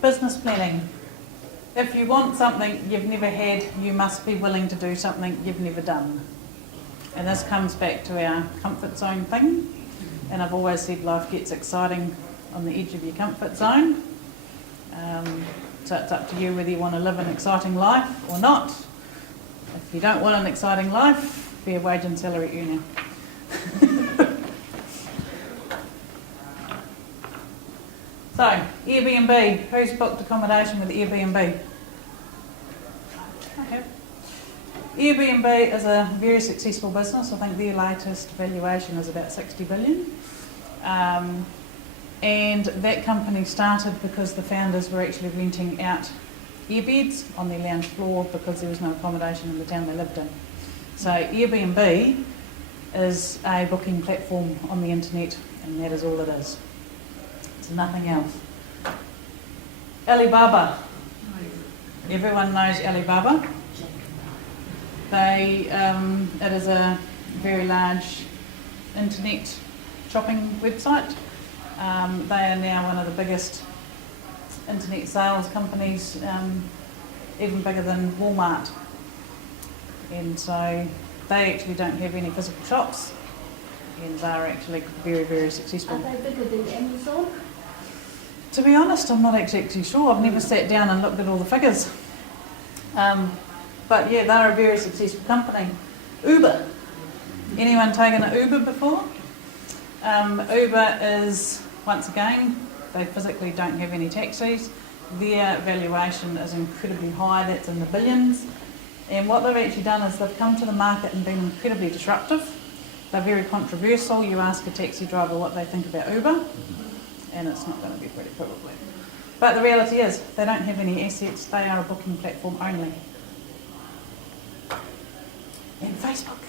Business planning. If you want something you've never had, you must be willing to do something you've never done. And this comes back to our comfort zone thing. And I've always said life gets exciting on the edge of your comfort zone. So it's up to you whether you want to live an exciting life or not. If you don't want an exciting life, be a wage and salary earner. So, Airbnb. Who's booked accommodation with Airbnb? I have. Airbnb is a very successful business. I think their latest valuation is about 60 billion. And that company started because the founders were actually renting out airbeds on their lounge floor because there was no accommodation in the town they lived in. So Airbnb is a booking platform on the internet, and that is all it is. It's nothing else. Alibaba. Everyone knows Alibaba. It is a very large internet shopping website. They are now one of the biggest internet sales companies, even bigger than Walmart. And so they actually don't have any physical shops and are actually very, very successful. Are they bigger than Amazon? To be honest, I'm not actually sure. I've never sat down and looked at all the figures. But yeah, they're a very successful company. Uber. Anyone taken an Uber before? Uber is, once again, they physically don't have any taxis. Their valuation is incredibly high, that's in the billions. And what they've actually done is they've come to the market and been incredibly disruptive. They're very controversial. You ask a taxi driver what they think about Uber, and it's not going to be pretty, probably. But the reality is, they don't have any assets. They are a booking platform only. And Facebook.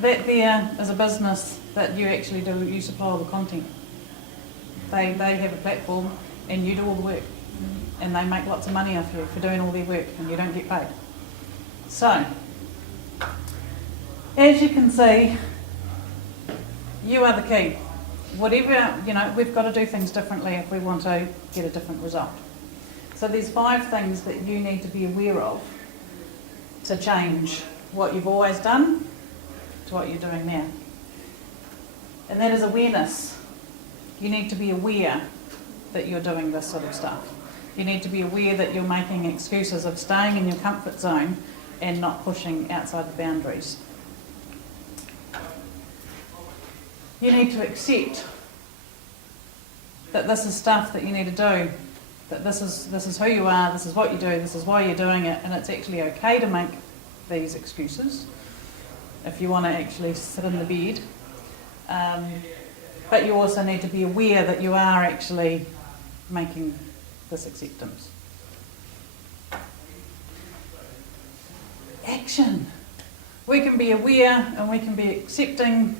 That there is a business that you actually do, you supply all the content. They have a platform and you do all the work. And they make lots of money off you for doing all their work and you don't get paid. So, as you can see, you are the key. Whatever, we've got to do things differently if we want to get a different result. So there's 5 things that you need to be aware of to change what you've always done to what you're doing now. And that is awareness. You need to be aware that you're doing this sort of stuff. You need to be aware that you're making excuses of staying in your comfort zone and not pushing outside the boundaries. You need to accept that this is stuff that you need to do, that this is who you are, this is what you do, this is why you're doing it, and it's actually okay to make these excuses if you want to actually sit in the bed. But you also need to be aware that you are actually making this acceptance. Action. We can be aware and we can be accepting,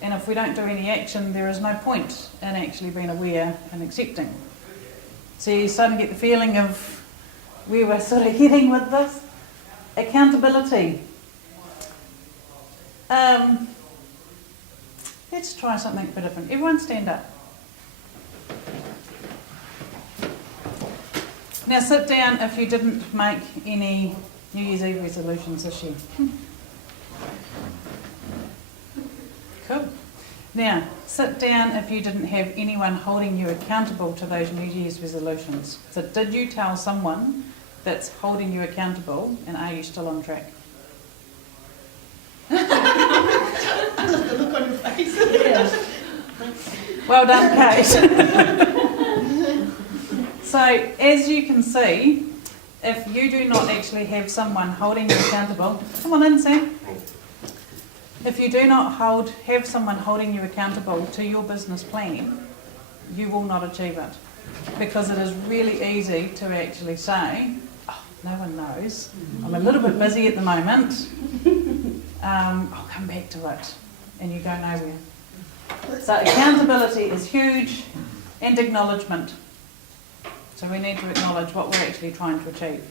and if we don't do any action, there is no point in actually being aware and accepting. So you're starting to get the feeling of where we're sort of heading with this. Accountability. Let's try something a bit different. Everyone stand up. Now sit down if you didn't make any New Year's Eve resolutions this year. Cool. Now, sit down if you didn't have anyone holding you accountable to those New Year's resolutions. So did you tell someone that's holding you accountable, and are you still on track? I love the look on your face. Yeah. Well done, Kate. So, as you can see, if you do not actually have someone holding you accountable, come on in, Sam. If you do not have someone holding you accountable to your business plan, you will not achieve it. Because it is really easy to actually say, oh, no one knows, I'm a little bit busy at the moment, I'll come back to it, and you go nowhere. So accountability is huge, and acknowledgement. So we need to acknowledge what we're actually trying to achieve.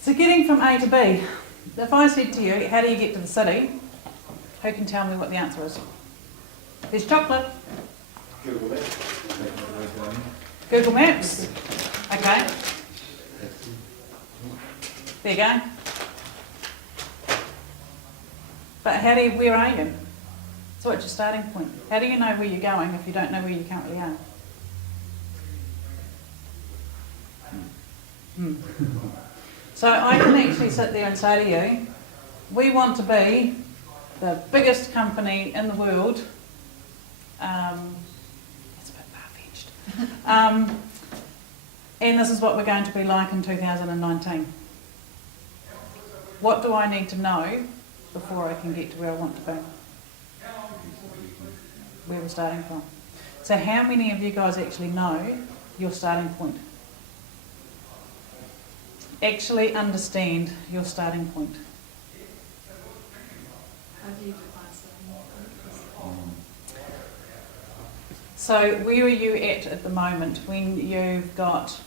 So getting from A to B, if I said to you, how do you get to the city? Who can tell me what the answer is? There's chocolate. Google Maps. Okay. There you go. But where are you? So what's your starting point? How do you know where you're going if you don't know where you currently are? So I can actually sit there and say to you, we want to be the biggest company in the world. It's a bit far-fetched. And this is what we're going to be like in 2019. What do I need to know before I can get to where I want to be? Where we're starting from. So how many of you guys actually know your starting point? Actually understand your starting point. So where are you at the moment when you've got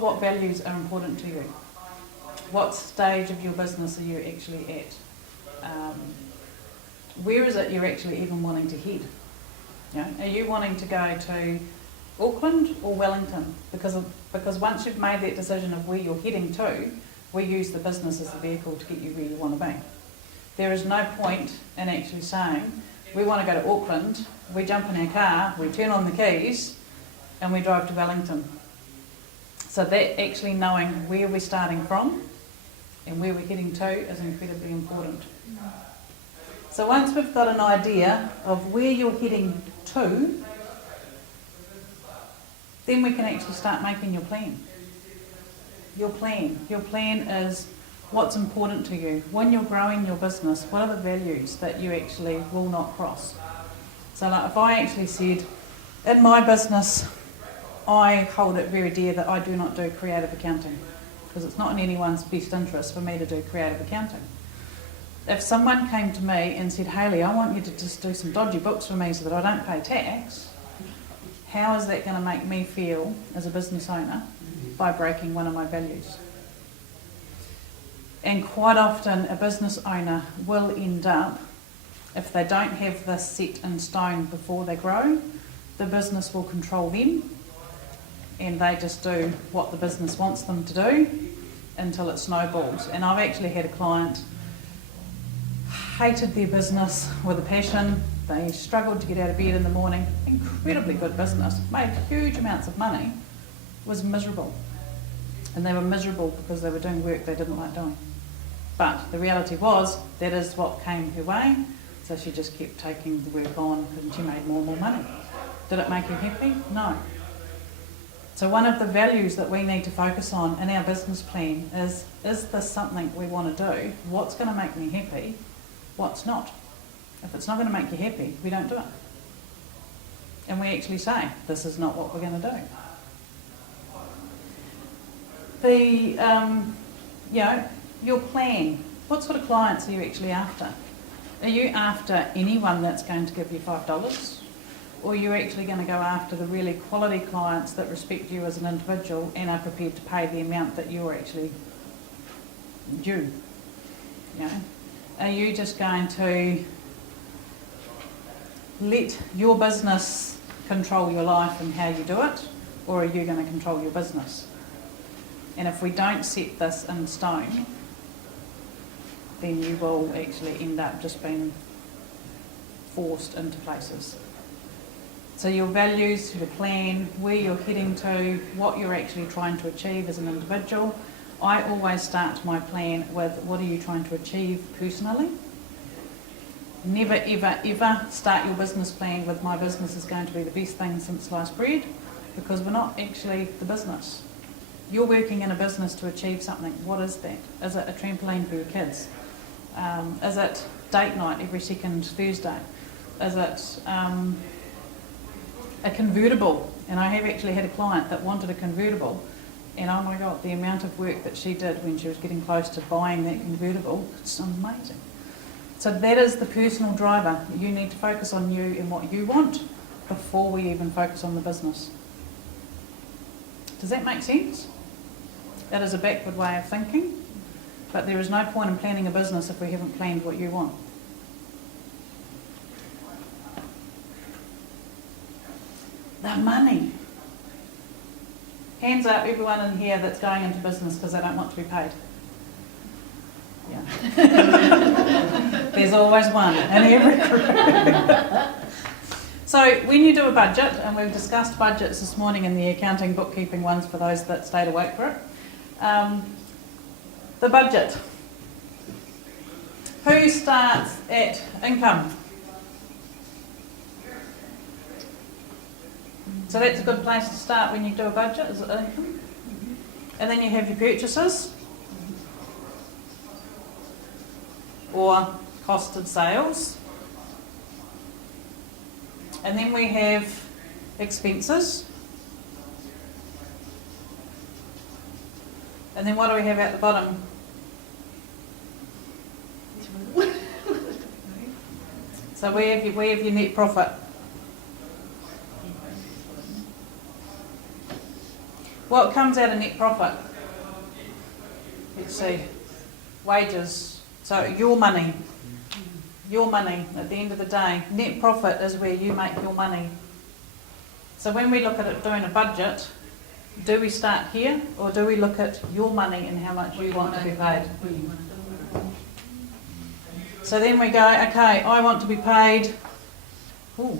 what values are important to you? What stage of your business are you actually at? Where is it you're actually even wanting to head? You know, are you wanting to go to Auckland or Wellington? Because once you've made that decision of where you're heading to, we use the business as the vehicle to get you where you want to be. There is no point in actually saying, we want to go to Auckland, we jump in our car, we turn on the keys, and we drive to Wellington. So that actually knowing where we're starting from and where we're heading to is incredibly important. So once we've got an idea of where you're heading to, then we can actually start making your plan. Your plan is what's important to you. When you're growing your business, what are the values that you actually will not cross? So like if I actually said, in my business, I hold it very dear that I do not do creative accounting because it's not in anyone's best interest for me to do creative accounting. If someone came to me and said, Haylee, I want you to just do some dodgy books for me so that I don't pay tax, how is that going to make me feel as a business owner by breaking one of my values? And quite often a business owner will end up, if they don't have this set in stone before they grow, the business will control them and they just do what the business wants them to do until it snowballs. And I've actually had a client hated their business with a passion. They struggled to get out of bed in the morning. Incredibly good business, made huge amounts of money, was miserable. And they were miserable because they were doing work they didn't like doing. But the reality was, that is what came her way, so she just kept taking the work on and she made more and more money. Did it make her happy? No. So one of the values that we need to focus on in our business plan is this something we want to do? What's going to make me happy? What's not? If it's not going to make you happy, we don't do it. And we actually say, this is not what we're going to do. Your plan. What sort of clients are you actually after? Are you after anyone that's going to give you $5? Or are you actually going to go after the really quality clients that respect you as an individual and are prepared to pay the amount that you're actually due? You know? Are you just going to let your business control your life and how you do it? Or are you going to control your business? And if we don't set this in stone, then you will actually end up just being forced into places. So your values, your plan, where you're heading to, what you're actually trying to achieve as an individual. I always start my plan with what are you trying to achieve personally. Never ever ever start your business plan with my business is going to be the best thing since sliced bread, because we're not actually the business. You're working in a business to achieve something. What is that? Is it a trampoline for your kids? Is it date night every second Thursday? Is it a convertible? And I have actually had a client that wanted a convertible, and oh my God, the amount of work that she did when she was getting close to buying that convertible, it's amazing. So that is the personal driver. You need to focus on you and what you want before we even focus on the business. Does that make sense? That is a backward way of thinking. But there is no point in planning a business if we haven't planned what you want. The money. Hands up, everyone in here that's going into business because they don't want to be paid. Yeah. There's always one in every group. So when you do a budget, and we've discussed budgets this morning in the accounting bookkeeping ones for those that stayed awake for it, the budget. Who starts at income? So that's a good place to start when you do a budget, is it income? And then you have your purchases, or cost of sales. And then we have expenses. And then what do we have at the bottom? So we have your net profit. What comes out of net profit? Let's see. Wages. So your money at the end of the day. Net profit is where you make your money. So when we look at it doing a budget, do we start here or do we look at your money and how much you want to be paid? So then we go, okay, I want to be paid, ooh,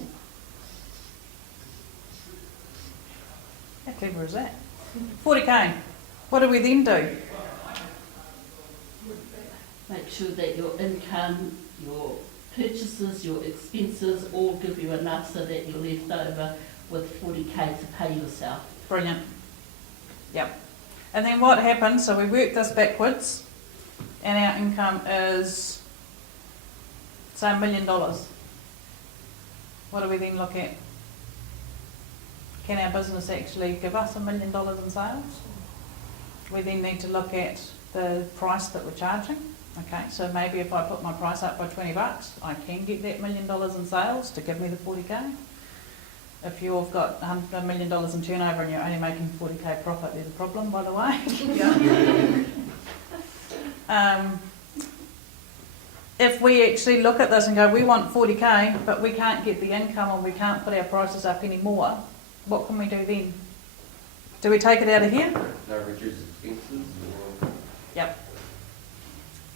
how clever is that? 40k. What do we then do? Make sure that your income, your purchases, your expenses all give you enough so that you're left over with 40k to pay yourself. Brilliant. Yep. And then what happens, so we work this backwards and our income is, say, $1 million. What do we then look at? Can our business actually give us $1 million in sales? We then need to look at the price that we're charging. Okay, so maybe if I put my price up by $20, I can get that $1 million in sales to give me the 40k. If you've got $100 million in turnover and you're only making 40k profit, there's a problem, by the way. If we actually look at this and go, we want 40k, but we can't get the income or we can't put our prices up anymore, what can we do then? Do we take it out of here? No, reduce expenses or... Yep.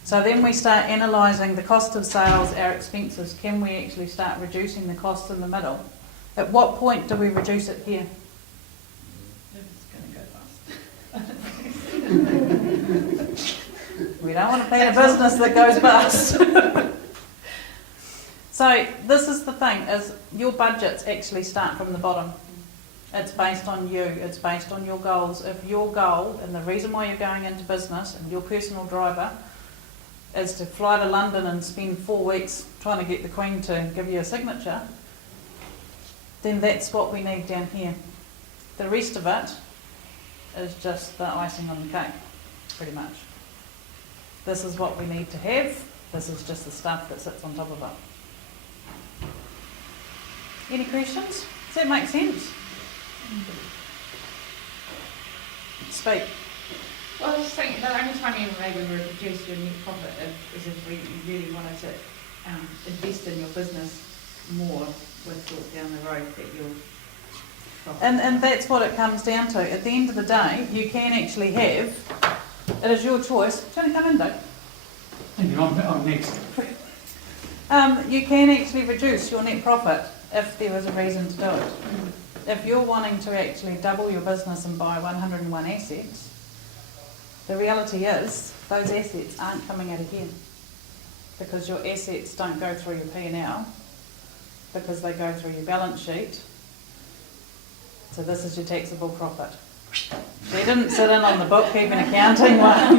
So then we start analysing the cost of sales, our expenses. Can we actually start reducing the cost in the middle? At what point do we reduce it here? It's going to go fast. We don't want to plan a business that goes bust. So this is the thing, is your budgets actually start from the bottom. It's based on you, it's based on your goals. If your goal, and the reason why you're going into business, and your personal driver, is to fly to London and spend 4 weeks trying to get the Queen to give you a signature, then that's what we need down here. The rest of it is just the icing on the cake, pretty much. This is what we need to have. This is just the stuff that sits on top of it. Any questions? Does that make sense? Speak. Well, I was just thinking, the only time you maybe would reduce your net profit is if we really wanted to invest in your business more with thought down the road that you'll... And that's what it comes down to. At the end of the day, you can actually have, it is your choice. Do you want to come in, Doug? Thank you, I'm next. You can actually reduce your net profit if there is a reason to do it. If you're wanting to actually double your business and buy 101 assets, the reality is those assets aren't coming out of here because your assets don't go through your P&L because they go through your balance sheet. So this is your taxable profit. She didn't sit in on the bookkeeping accounting one.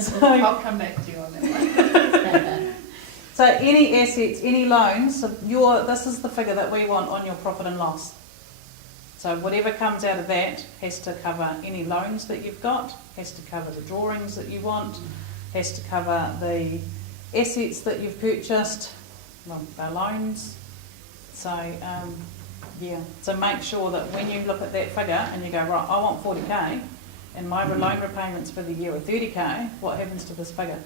So, I'll come back to you on that one. so any assets, any loans, so this is the figure that we want on your profit and loss. So whatever comes out of that has to cover any loans that you've got, has to cover the drawings that you want, has to cover the assets that you've purchased, well, the loans. So yeah, so make sure that when you look at that figure and you go, right, I want 40k, and my loan repayments for the year are 30k, what happens to this figure?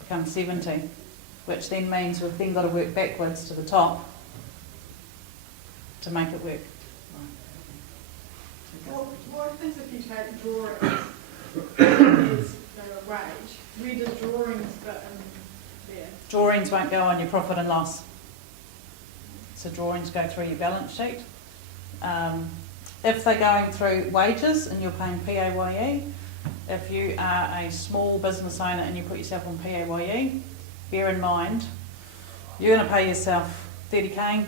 Becomes 70, which then means we've then got to work backwards to the top to make it work. What happens if you take drawings as a wage? Where does drawings fit in there? Drawings won't go on your profit and loss. So drawings go through your balance sheet. If they're going through wages and you're paying PAYE, if you are a small business owner and you put yourself on PAYE, bear in mind, you're going to pay yourself 30k,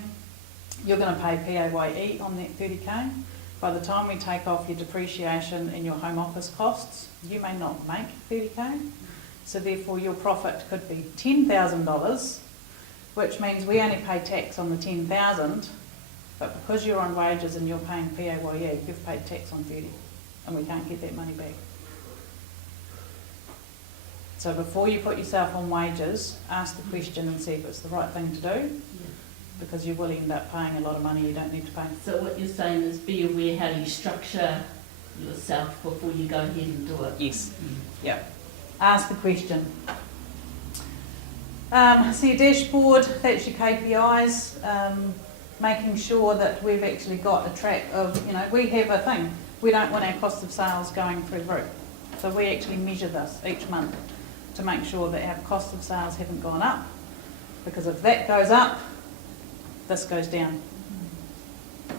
you're going to pay PAYE on that 30k. By the time we take off your depreciation and your home office costs, you may not make 30k. So therefore your profit could be $10,000, which means we only pay tax on the 10,000, but because you're on wages and you're paying PAYE, you've paid tax on 30, and we can't get that money back. So before you put yourself on wages, ask the question and see if it's the right thing to do, because you will end up paying a lot of money you don't need to pay. So what you're saying is be aware how you structure yourself before you go ahead and do it. Yes. Yeah. Ask the question. So your dashboard, that's your KPIs, making sure that we've actually got a track of, we have a thing. We don't want our cost of sales going through the roof. So we actually measure this each month to make sure that our cost of sales haven't gone up, because if that goes up, this goes down.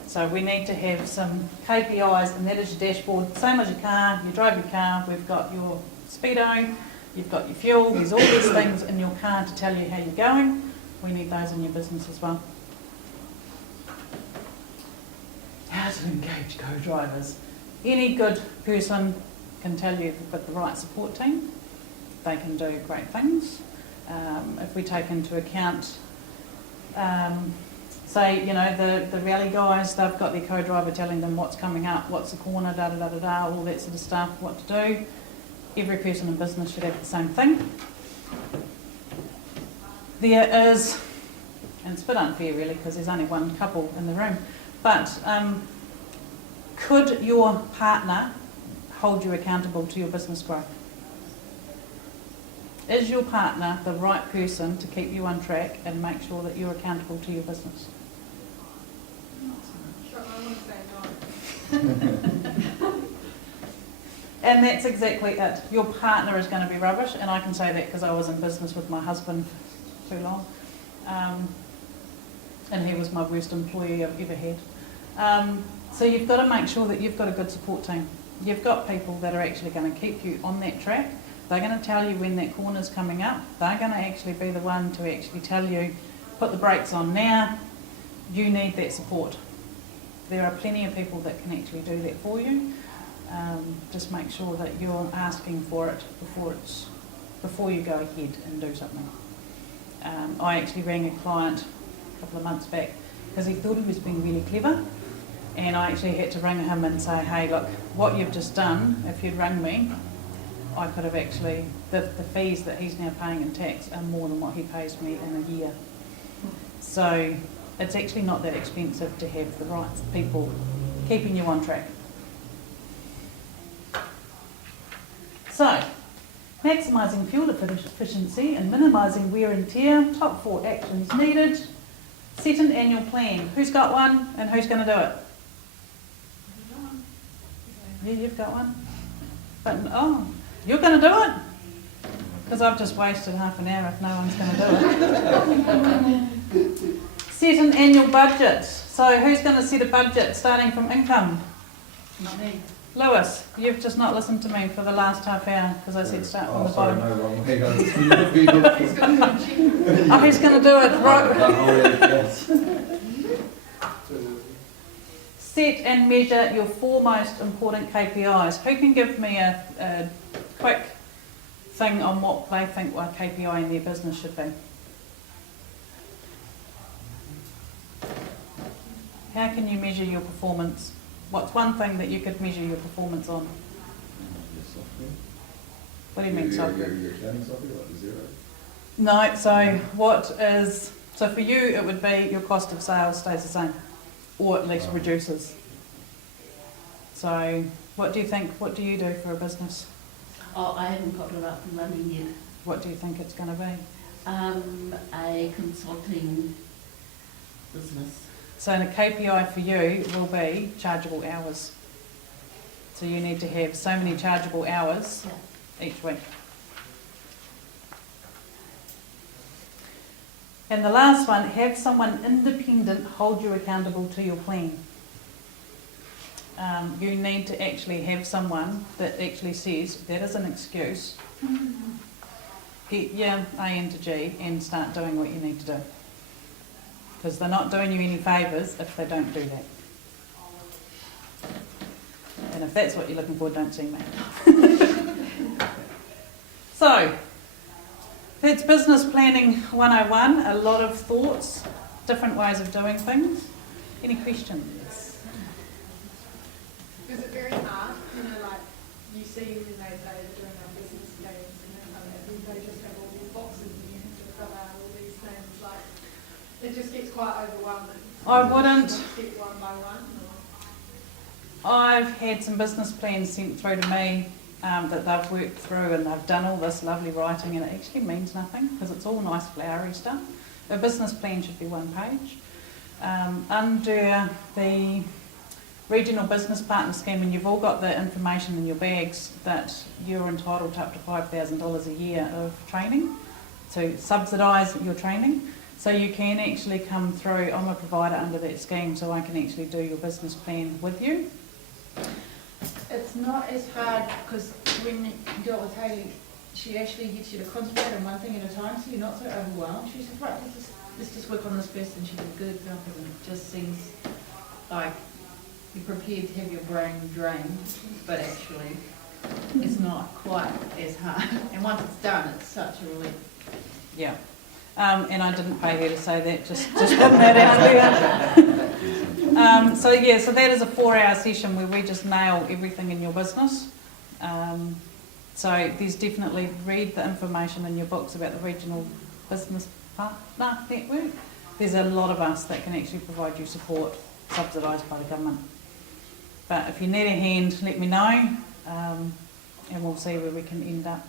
So we need to have some KPIs, and that is your dashboard. Same as your car, you drive your car, we've got your speedo, you've got your fuel, there's all these things in your car to tell you how you're going. We need those in your business as well. How to engage co-drivers. Any good person can tell you with the right support team, they can do great things. If we take into account, say, the rally guys, they've got their co-driver telling them what's coming up, what's the corner, da-da-da-da-da, all that sort of stuff, what to do. Every person in business should have the same thing. There is, and it's a bit unfair really because there's only one couple in the room, but could your partner hold you accountable to your business growth? Is your partner the right person to keep you on track and make sure that you're accountable to your business? Sure, I want to say no. And that's exactly it. Your partner is going to be rubbish, and I can say that because I was in business with my husband for too long, and he was my worst employee I've ever had. So you've got to make sure that you've got a good support team. You've got people that are actually going to keep you on that track. They're going to tell you when that corner's coming up. They're going to actually be the one to actually tell you, put the brakes on now. You need that support. There are plenty of people that can actually do that for you. Just make sure that you're asking for it before you go ahead and do something. I actually rang a client a couple of months back because he thought he was being really clever, and I actually had to ring him and say, hey, look, what you've just done, if you'd rung me, I could have actually, the fees that he's now paying in tax are more than what he pays me in a year. So it's actually not that expensive to have the right people keeping you on track. So, maximising fuel efficiency and minimising wear and tear, top 4 actions needed. Set an annual plan. Who's got one and who's going to do it? Yeah, you've got one. But, you're going to do it? Because I've just wasted half an hour if no one's going to do it. Set an annual budget. So who's going to set a budget starting from income? Not me. Lewis, you've just not listened to me for the last half hour because I said start from the bottom. No, wrong way. He's going to do it. Right. Set and measure your 4 most important KPIs. Who can give me a quick thing on what they think a KPI in their business should be? How can you measure your performance? What's one thing that you could measure your performance on? What do you mean software? Your accounting software, like Zero? No, so for you it would be your cost of sales stays the same, or at least reduces. So what do you think, what do you do for a business? Oh, I haven't got it up and running yet. What do you think it's going to be? A consulting business. So the KPI for you will be chargeable hours. So you need to have so many chargeable hours each week. And the last one, have someone independent hold you accountable to your plan. You need to actually have someone that actually says, that is an excuse, get your A into G and start doing what you need to do. Because they're not doing you any favours if they don't do that. And if that's what you're looking for, don't see me. So, that's Business Planning 101, a lot of thoughts, different ways of doing things. Any questions? Is it very hard, you know, like you see when they say they're doing our business plans and they just have all these boxes and you have to fill out all these things, like it just gets quite overwhelming. I wouldn't. Step one by one. I've had some business plans sent through to me that they've worked through and they've done all this lovely writing and it actually means nothing because it's all nice flowery stuff. A business plan should be one page. Under the Regional Business Partner Scheme, and you've all got the information in your bags that you're entitled to up to $5,000 a year of training to subsidise your training. So you can actually come through, I'm a provider under that scheme, so I can actually do your business plan with you. It's not as hard because when you do it with Haylee, she actually gets you to concentrate on one thing at a time, so you're not so overwhelmed. She says, right, let's just work on this first, and she did a good example, and it just seems like you're prepared to have your brain drained, but actually it's not quite as hard. And once it's done, it's such a relief. Yeah. And I didn't pay her to say that, just putting that out there. So that is a 4-hour session where we just nail everything in your business. So there's definitely, read the information in your books about the Regional Business Partner Network. There's a lot of us that can actually provide you support subsidised by the government. But if you need a hand, let me know, and we'll see where we can end up.